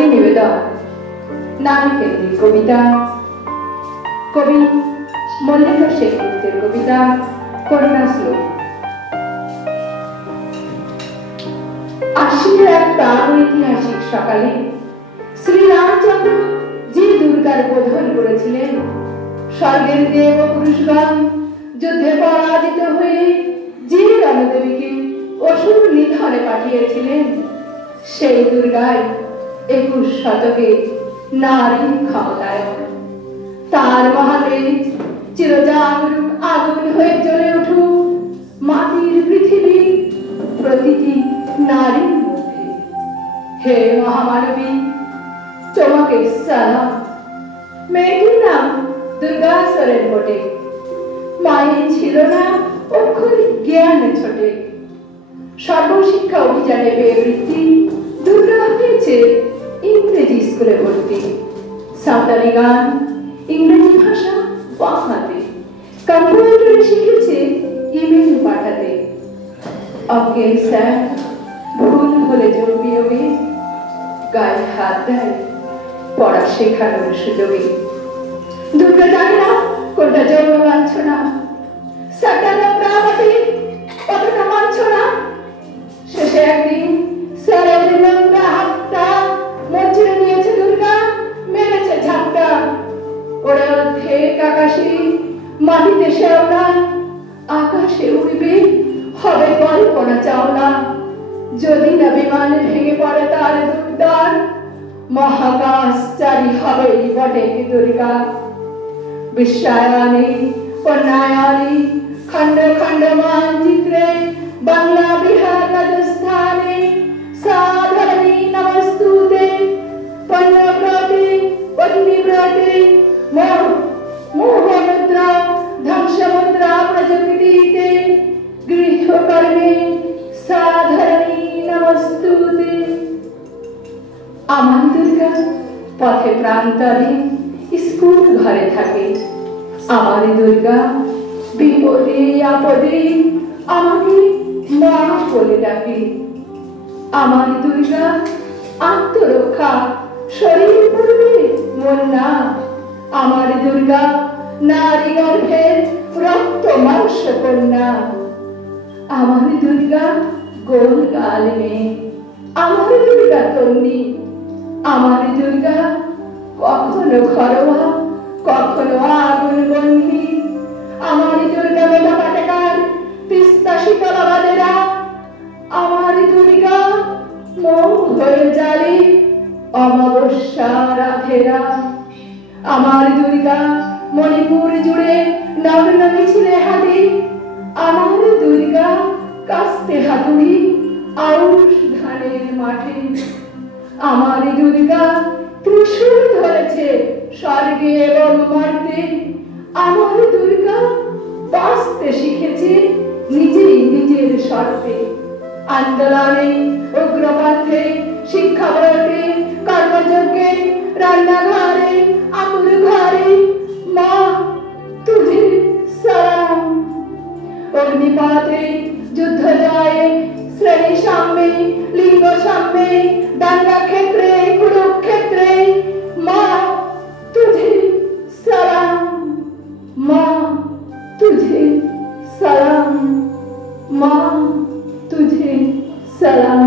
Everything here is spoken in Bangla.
আজকে নিবেদন নারী কেন্দ্রিক কবিতা কবি মল্লিকা সেনগুপ্তের কবিতা করুণা শ্লোক। আশ্বিনের এক প্রাগৈতিহাসিক সকালে শ্রীরামচন্দ্র যে দুর্গার বোধন করেছিলেন, স্বর্গের দেব পুরুষগণ যুদ্ধে পরাজিত হয়ে যে রণদেবীকে অসুর নিধনে পাঠিয়েছিলেন, সেই দুর্গায় 21 শতকে নারী ক্ষমতায়ন। তার মহাতেজ চিরজাগরুক আগুন হয়ে জ্বলে উঠুক মাটির পৃথিবী প্রতিটি নারীর মধ্যে। হে মহামানবী, তোমাকে সালাম। মেয়েটির নাম দুর্গা সরেন বটে। মায়ের ছিল না অক্ষর জ্ঞান ছোটে। সর্বশিক্ষা অভিযানে পেয়ে বৃত্তি, দুর্গা হয়েছে ইংরেজি স্কুলে ভর্তি। সাঁওতালি গান, ইংরেজি ভাষা বাংলাতে, কম্পিউটারে শিখেছে ইমেল পাঠাতে। অজ্ঞের স্যার ভুল হলে যোগ বিয়োগে গায়ে হাত দেয় পড়া শেখানোর সুযোগে। দুর্গা জানে না কোনটা জন্ম মানছ না, স্যারটা প্রাণাতে কতটা মানছ না। শেষে একদিন স্যারের নোংরা হাতটা মঞ্চে নিয়েছে দুর্গা, মেরেছে ঝাপটা। ওরে অর্ধেক আকাশে মাটিতে শেওলা, আকাশে উড়বে হবে কল্পনা চাওলা। যদি না বিমান ভেঙে পড়ে তার দুর্দার, মহাকাশ চারি হবে বটে দুর্গা। বিশ্বায়নে কন্যায়নে খণ্ড খণ্ড মানচিত্রে বাংলা বিহার রাজস্থানে সাধরণী নমস্তুতে। পণ্যব্রতে অগ্নিব্রতে মোহমুদ্রা ধ্বংসমুদ্রা প্রযুক্তিতে গৃহকর্মে সাধরণী নমস্তুতে। আমার দুর্গা পথে প্রান্তরে স্কুল ঘরে থাকে। আমার দুর্গা বিপদে আপদে আমাকে মা বলে ডাকে। আমার দুর্গা আত্মরক্ষা, শরীর পড়বে মন না। আমার দুর্গা নারী গর্ভের রক্ত মাংস কন্যা। আমার দুর্গা গোল গাল মেয়ে, আমার দুর্গা তন্নি। আমার দুর্গা কখনো ঘরোয়া কখনো আগুন বন্ধি। আমার দুর্গা মেধা পাটেকার তিস্তা শীতলা বাদেরা। আমার দুর্গা মৌ হয়ে জালে অমাবস্যা রাধেরা। আমার দুর্গা মণিপুর জুড়ে নগ্ন মিছিলে হাতে। আমার দুর্গা কাস্তে হাতুড়ি আউশ ধানের মাঠে। আমার দুর্গা ত্রিশূল ধরেছে স্বর্গে এবং মর্তে। আমার দুর্গা বাঁচতে শিখেছে নিজেই নিজের শর্তে। আন্দোলনে উগ্রপন্থে শিক্ষাব্রতে কর্মযজ্ঞে রান্নাঘরে আকুল ঘরে মা তুঝে সালাম। অগ্নিপথে যুদ্ধ জয়ে শ্রেণী সাম্যে লিঙ্গ সাম্যে দাঙ্গা ক্ষেত্রে কুরুক্ষেত্রে মা তুঝে সালাম। মা তুঝে সালাম, মা তুঝে সালাম।